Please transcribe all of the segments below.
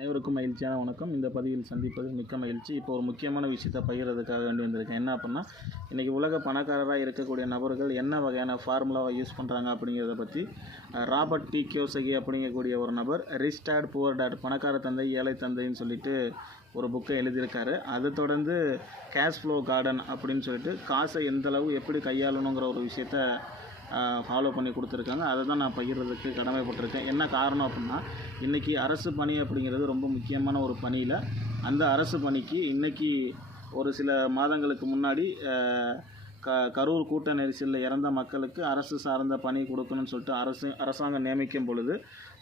அனைவருக்கும் மகிழ்ச்சியான வணக்கம். இந்த பதிவில் சந்திப்பது மிக்க மகிழ்ச்சி. இப்போ ஒரு முக்கியமான விஷயத்தை பகிர்றதுக்காக வேண்டி வந்திருக்கேன். என்ன அப்படின்னா, இன்றைக்கி உலக பணக்காரராக இருக்கக்கூடிய நபர்கள் என்ன வகையான ஃபார்முலாவை யூஸ் பண்ணுறாங்க அப்படிங்கிறத பற்றி ராபர்ட் டி கியோசகி அப்படிங்கக்கூடிய ஒரு நபர் ரிச் டாட் புவர் டாட் பணக்கார தந்தை ஏழை தந்தைன்னு சொல்லிட்டு ஒரு புக்கை எழுதியிருக்காரு. அதை தொடர்ந்து கேஷ் ஃப்ளோ கார்டன் அப்படின்னு சொல்லிட்டு காசை எந்தளவு எப்படி கையாளணுங்கிற ஒரு விஷயத்த ஃபாலோ பண்ணி கொடுத்துருக்காங்க. அதை தான் நான் பகிர்றதுக்கு கடமைப்பட்டிருக்கேன். என்ன காரணம் அப்படின்னா, இன்றைக்கி அரசு பணி அப்படிங்கிறது ரொம்ப முக்கியமான ஒரு பணியில், அந்த அரசு பணிக்கு இன்றைக்கி ஒரு சில மாதங்களுக்கு முன்னாடி கரூர் கூட்ட நெரிசலில் இறந்த மக்களுக்கு அரசு சார்ந்த பணி கொடுக்கணும்னு சொல்லிட்டு அரசாங்கம் நியமிக்கும் பொழுது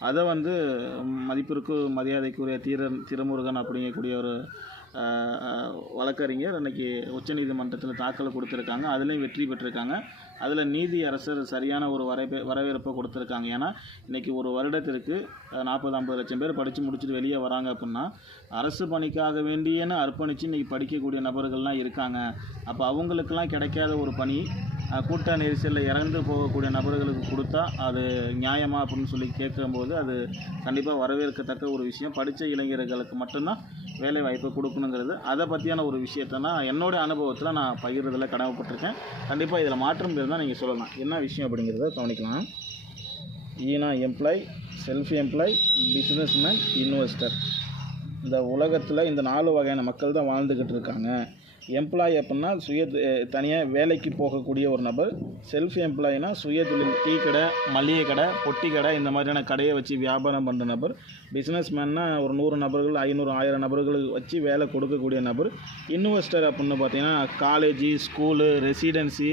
அதை மதிப்பிற்கு மரியாதைக்குரிய திருமுருகன் அப்படிங்கக்கூடிய ஒரு வழக்கறிஞர் இன்றைக்கி உச்சநீதிமன்றத்தில் தாக்கல் கொடுத்துருக்காங்க. அதுலேயும் வெற்றி பெற்றிருக்காங்க. அதில் நீதி அரசர் சரியான ஒரு வரவேற்பை கொடுத்துருக்காங்க. ஏன்னா இன்றைக்கி ஒரு வருடத்திற்கு 40-50 லட்சம் பேர் படித்து முடிச்சுட்டு வெளியே வராங்க அப்படின்னா, அரசு பணிக்காக வேண்டியன்னு அர்ப்பணித்து இன்றைக்கி படிக்கக்கூடிய நபர்கள்லாம் இருக்காங்க. அப்போ அவங்களுக்கெல்லாம் கிடைக்காத ஒரு பணி கூட்ட நெரிசலில் இறந்து போகக்கூடிய நபர்களுக்கு கொடுத்தா அது நியாயமா அப்படின்னு சொல்லி கேட்கும்போது அது கண்டிப்பாக வரவேற்கத்தக்க ஒரு விஷயம். படித்த இளைஞர்களுக்கு மட்டும்தான் வேலை வாய்ப்பு கொடுக்கணுங்கிறது, அதை பற்றியான ஒரு விஷயத்தை நான் என்னோடய அனுபவத்தில் நான் பகிர்றதில் கடமைப்பட்டிருக்கேன். கண்டிப்பாக இதில் மாற்றம் இருந்தால் நீங்கள் சொல்லலாம். என்ன விஷயம் அப்படிங்கிறத கவனிக்கலாம். ஈனா employee, self employee, businessman, investor. இந்த உலகத்தில் இந்த 4 வகையான மக்கள் தான் வாழ்ந்துக்கிட்டு இருக்காங்க. எம்ப்ளாய் அப்படின்னா தனியாக வேலைக்கு போகக்கூடிய ஒரு நபர். செல்ஃப் எம்ப்ளாயினா சுய தொழில், டீ கடை, மளிகை கடை, பொட்டி கடை, இந்த மாதிரியான கடையை வச்சு வியாபாரம் பண்ணுற நபர். பிஸ்னஸ்மேன்னா ஒரு 100 நபர்கள், 500, 1000 நபர்களுக்கு வச்சு வேலை கொடுக்கக்கூடிய நபர். இன்வெஸ்டர் அப்படின்னு பார்த்தீங்கன்னா காலேஜி, ஸ்கூலு, ரெசிடென்சி,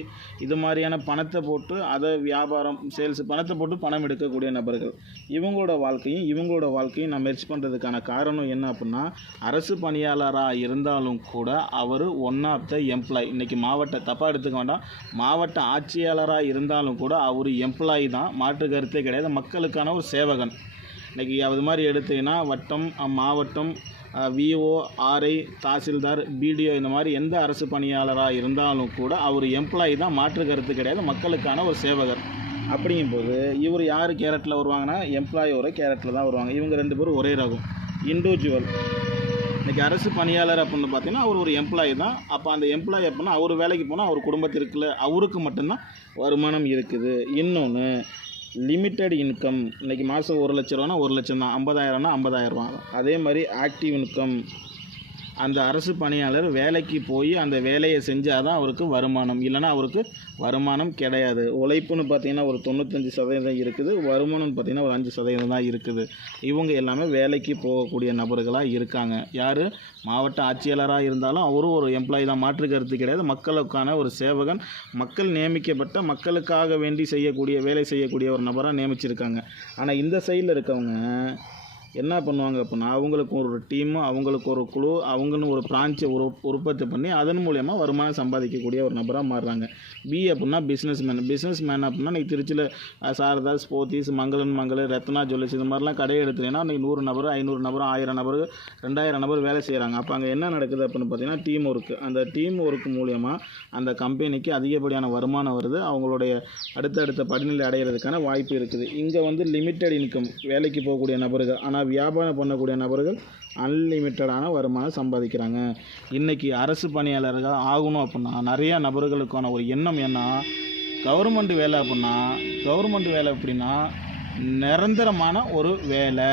இது மாதிரியான பணத்தை போட்டு அதை வியாபாரம், சேல்ஸ், பணத்தை போட்டு பணம் எடுக்கக்கூடிய நபர்கள். இவங்களோட வாழ்க்கையும் நான் மெர்ஜ் பண்ணுறதுக்கான காரணம் என்ன அப்படின்னா, அரசு பணியாளராக இருந்தாலும் கூட அவர் ஒன் ஆஃப் த எம்ப்ளாய். இன்றைக்கி தப்பாக எடுத்துக்க வேண்டாம், மாவட்ட ஆட்சியாளராக இருந்தாலும் கூட அவர் எம்ப்ளாயி தான், மாற்று கருத்தே கிடையாது. மக்களுக்கான ஒரு சேவகன். இன்றைக்கி அது மாதிரி எடுத்தீங்கன்னா வட்டம், மாவட்டம், விஓ, ஆர்ஐ, தாசில்தார், பிடிஓ, இந்த மாதிரி எந்த அரசு பணியாளராக இருந்தாலும் கூட அவர் எம்ப்ளாயி தான், மாற்று கருத்து கிடையாது, மக்களுக்கான ஒரு சேவகர். அப்படிங்கும்போது இவர் யார் கேரட்டில் வருவாங்கன்னா, எம்ப்ளாயோட கேரட்டில் தான் வருவாங்க. இவங்க 2 பேரும் ஒரே ரகம், இண்டிவிஜுவல். இன்றைக்கி அரசு பணியாளர் அப்படின்னு பார்த்தீங்கன்னா அவர் ஒரு எம்ப்ளாயி தான். அப்போ அந்த எம்ப்ளாயி அப்படின்னா அவர் வேலைக்கு போனால் அவர் குடும்பத்திற்குள்ள அவருக்கு மட்டும்தான் வருமானம் இருக்குது. இன்னொன்று லிமிட்டட் இன்கம். இன்றைக்கி மாதம் 1 லட்ச ரூபானா 1 லட்சம் தான், 50,000னா 50,000 ரூபா. அதே மாதிரி ஆக்டிவ் இன்கம். அந்த அரசு பணியாளர் வேலைக்கு போய் அந்த வேலையை செஞ்சால் தான் அவருக்கு வருமானம், இல்லைனா அவருக்கு வருமானம் கிடையாது. உழைப்புன்னு பார்த்திங்கன்னா ஒரு 95% இருக்குது, வருமானம்னு பார்த்திங்கன்னா ஒரு 5% தான் இருக்குது. இவங்க எல்லாமே வேலைக்கு போகக்கூடிய நபர்களாக இருக்காங்க. யார் மாவட்ட ஆட்சியாளராக இருந்தாலும் அவரும் ஒரு எம்ப்ளாயி தான், மாற்று கருத்து கிடையாது. மக்களுக்கான ஒரு சேவகன், மக்கள் நியமிக்கப்பட்ட, மக்களுக்காக வேண்டி வேலை செய்யக்கூடிய ஒரு நபராக நியமிச்சிருக்காங்க. ஆனால் இந்த சைடில் இருக்கவங்க என்ன பண்ணுவாங்க அப்படின்னா, அவங்களுக்கு ஒரு டீமு, அவங்களுக்கு ஒரு குழு, அவங்கன்னு ஒரு பிரான்ச்சை உற்பத்தி பண்ணி அதன் மூலயமா வருமானம் சம்பாதிக்கக்கூடிய ஒரு நபராக மாறுறாங்க. அப்படின்னா பிஸ்னஸ்மேன் அப்படின்னா இன்றைக்கி திருச்சியில் சாரதாஸ், போத்தீஸ், மங்கள, ரத்னா ஜுவல்லர்ஸ், இது மாதிரிலாம் கடையை எடுத்துட்டீங்கன்னா இன்றைக்கி 100 நபர், 500 நபர், 1000 நபர், 2000 நபர் வேலை செய்கிறாங்க. அப்போ அங்கே என்ன நடக்குது அப்படின்னு பார்த்தீங்கன்னா, டீம் ஒர்க்கு. அந்த டீம் ஒர்க் மூலயமா அந்த கம்பெனிக்கு அதிகப்படியான வருமானம் வருது. அவங்களுடைய அடுத்தடுத்த படிநிலை அடைகிறதுக்கான வாய்ப்பு இருக்குது. இங்கே லிமிட்டட் இன்கம், வேலைக்கு போகக்கூடிய நபர்கள். ஆனால் வியாபாரம் பண்ணக்கூடிய நபர்கள் அன்லிமிட்டடான வருமானம் சம்பாதிக்கிறாங்க. இன்றைக்கி அரசு பணியாளர்கள் ஆகணும் அப்படின்னா நிறையா நபர்களுக்கான ஒரு எண்ணம் என்ன, கவர்மெண்ட் வேலை அப்படின்னா நிரந்தரமான ஒரு வேலை,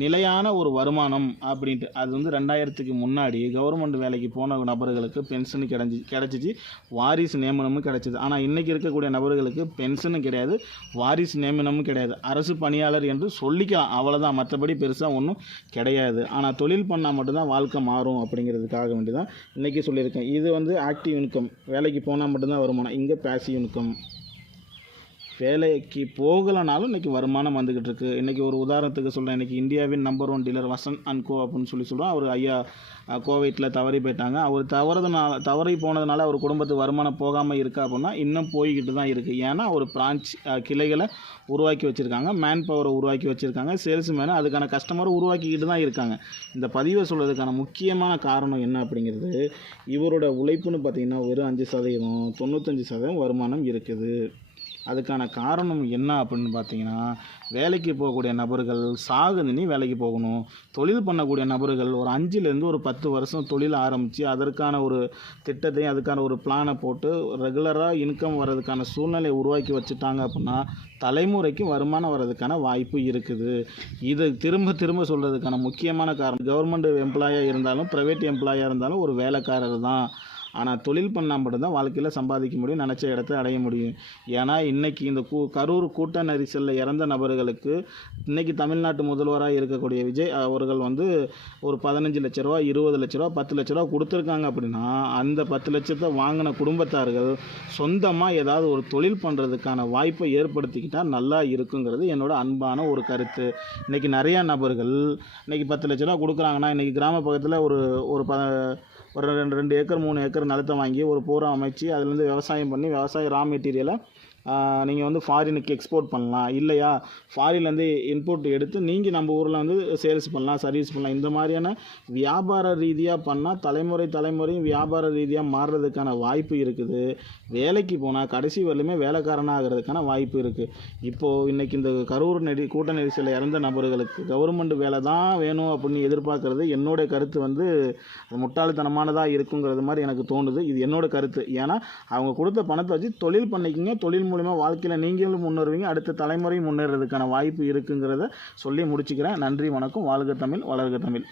நிலையான ஒரு வருமானம் அப்படின்ட்டு. அது 2000க்கு முன்னாடி கவர்மெண்ட் வேலைக்கு போன நபர்களுக்கு பென்ஷனு கிடச்சிச்சு, வாரிசு நியமனமும் கிடச்சிது. ஆனால் இன்றைக்கி இருக்கக்கூடிய நபர்களுக்கு பென்ஷனும் கிடையாது, வாரிசு நியமனமும் கிடையாது. அரசு பணியாளர் என்று சொல்லிக்கலாம், அவ்வளோதான். மற்றபடி பெருசாக ஒன்றும் கிடையாது. ஆனால் தொழில் பண்ணால் மட்டும்தான் வாழ்க்கை மாறும் அப்படிங்கிறதுக்காக வேண்டி தான் இன்றைக்கி சொல்லியிருக்கேன். இது ஆக்டிவ் இன்கம், வேலைக்கு போனால் மட்டும்தான் வருமானம். இங்கே பேசிவ் இன்கம், வேலைக்கு போகலைனாலும் இன்றைக்கி வருமானம் வந்துக்கிட்டு இருக்குது. இன்றைக்கி ஒரு உதாரணத்துக்கு சொல்கிறேன். இன்றைக்கி இந்தியாவின் நம்பர் 1 டீலர் வசந்த் அண்ட் கோ அப்படின்னு சொல்கிறோம். அவர் ஐயா கோவைட்டில் தவறி போயிட்டாங்க. அவர் தவறி போனதுனால அவர் குடும்பத்துக்கு வருமானம் போகாமல் இருக்கா அப்படின்னா இன்னும் போய்கிட்டு தான் இருக்குது. ஏன்னா ஒரு பிரான்ச் கிளைகளை உருவாக்கி வச்சுருக்காங்க, மேன் பவரை உருவாக்கி வச்சுருக்காங்க, சேல்ஸ்மேனை அதுக்கான கஸ்டமரை உருவாக்கிக்கிட்டு தான் இருக்காங்க. இந்த பதிவை சொல்கிறதுக்கான முக்கியமான காரணம் என்ன அப்படிங்கிறது, இவரோட உழைப்புன்னு பார்த்திங்கன்னா வெறும் 5%, 95% வருமானம் இருக்குது. அதுக்கான காரணம் என்ன அப்படின்னு பார்த்தீங்கன்னா, வேலைக்கு போகக்கூடிய நபர்கள் சாகுதுன்னு வேலைக்கு போகணும். தொழில் பண்ணக்கூடிய நபர்கள் ஒரு 5லேருந்து ஒரு 10 வருஷம் தொழில் ஆரம்பித்து அதற்கான ஒரு திட்டத்தையும் அதுக்கான ஒரு பிளானை போட்டு ரெகுலராக இன்கம் வர்றதுக்கான சூழ்நிலையை உருவாக்கி வச்சுட்டாங்க அப்படின்னா தலைமுறைக்கு வருமானம் வர்றதுக்கான வாய்ப்பு இருக்குது. இது திரும்ப திரும்ப சொல்கிறதுக்கான முக்கியமான காரணம், கவர்மெண்ட் எம்ப்ளாயாக இருந்தாலும் ப்ரைவேட் எம்ப்ளாயாக இருந்தாலும் ஒரு வேலைக்காரர் தான். ஆனால் தொழில் பண்ணால் மட்டும்தான் வாழ்க்கையில் சம்பாதிக்க முடியும், நினச்ச இடத்த அடைய முடியும். ஏன்னா இன்றைக்கி இந்த கரூர் கூட்ட நெரிசலில் இறந்த நபர்களுக்கு இன்றைக்கி தமிழ்நாட்டு முதல்வராக இருக்கக்கூடிய விஜய் அவர்கள் வந்து ஒரு 15 லட்ச ரூபா, 20 லட்ச ரூபா, 10 லட்ச ரூபா கொடுத்துருக்காங்க அப்படின்னா அந்த 10 லட்சத்தை வாங்கின குடும்பத்தார்கள் சொந்தமாக ஏதாவது ஒரு தொழில் பண்ணுறதுக்கான வாய்ப்பை ஏற்படுத்திக்கிட்டால் நல்லா இருக்குங்கிறது என்னோட அன்பான ஒரு கருத்து. இன்றைக்கி நிறையா நபர்கள் இன்றைக்கி 10 லட்ச ரூபா கொடுக்குறாங்கன்னா இன்றைக்கி கிராம பக்கத்தில் ஒரு ஒரு 2 ஏக்கர் 3 ஏக்கர் நிலத்தை வாங்கி ஒரு பூரா அமைச்சு அதுலேருந்து விவசாயம் பண்ணி விவசாய ரா மெட்டீரியலை நீங்கள் வந்து ஃபாரினுக்கு எக்ஸ்போர்ட் பண்ணலாம். இல்லையா ஃபாரின்லேருந்து இன்போர்ட் எடுத்து நீங்கள் நம்ம ஊரில் வந்து சேல்ஸ் பண்ணலாம், சர்வீஸ் பண்ணலாம். இந்த மாதிரியான வியாபார ரீதியாக பண்ணால் தலைமுறையும் வியாபார ரீதியாக மாறுறதுக்கான வாய்ப்பு இருக்குது. வேலைக்கு போனால் கடைசி வரலையுமே வேலைக்காரனாக ஆகிறதுக்கான வாய்ப்பு இருக்குது. இப்போது இன்றைக்கி இந்த கரூர் கூட்ட நெரிசலில் இறந்த நபர்களுக்கு கவர்மெண்ட் வேலை தான் வேணும் அப்படின்னு எதிர்பார்க்குறது என்னுடைய கருத்து வந்து அது முட்டாள்தனமானதாக இருக்குங்கிறது மாதிரி எனக்கு தோணுது. இது என்னோட கருத்து. ஏன்னா அவங்க கொடுத்த பணத்தை வச்சு தொழில் பண்ணிக்கிங்க, தொழில் மூலிமா வாழ்க்கையில் நீங்களும் முன்னேறுவீங்க, அடுத்த தலைமுறையும் முன்னேறதுக்கான வாய்ப்பு இருக்குங்கிறத சொல்லி முடிச்சுக்கிறேன். நன்றி, வணக்கம். வாழ்க தமிழ், வளர்க தமிழ்.